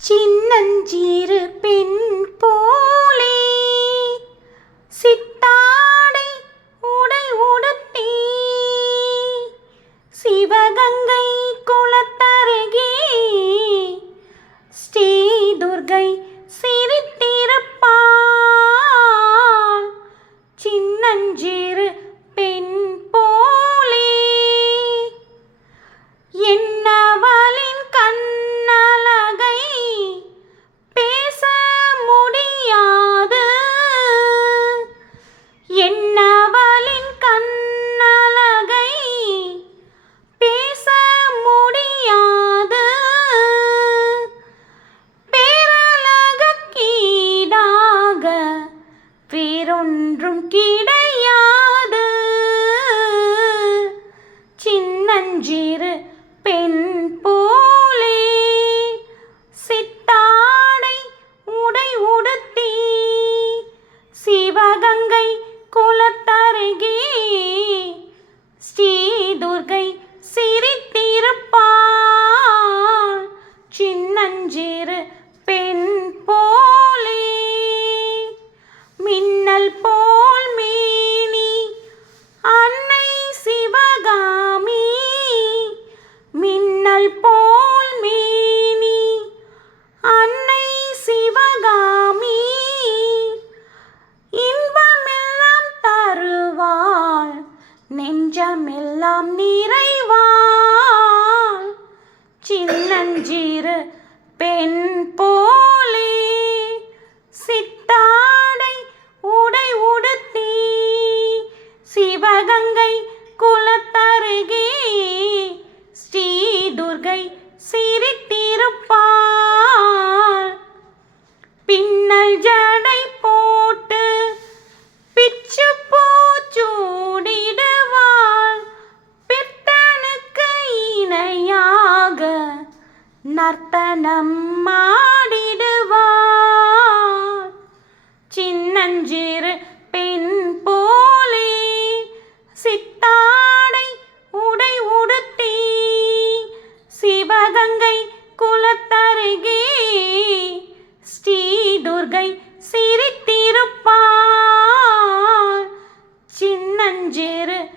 சின்னஞ்சிறு பெண் போலே சித்தாடை உடை உடுத்தி. சிவகங்கை குளத்தருகே. ஸ்ரீ துர்கை கிடையாது. சின்னஞ்சிறு கடல் போல் மேனி அன்னை சிவகாமி இன்பமெல்லாம் தருவாள் நெஞ்சமெல்லாம் நிறைவாள். சின்னஞ்சிறு பெண் போலே சித்தாடை உடை உடுத்தி சிவகங்கை துர்கை சிரித்திருப்பார். பின்னல் ஜடை போட்டு பிச்சு போச்சூடிடுவார். பித்தனுக்கு இணையாக நர்த்தனம் மாடிடுவாள் சின்னஞ்சிறு değeri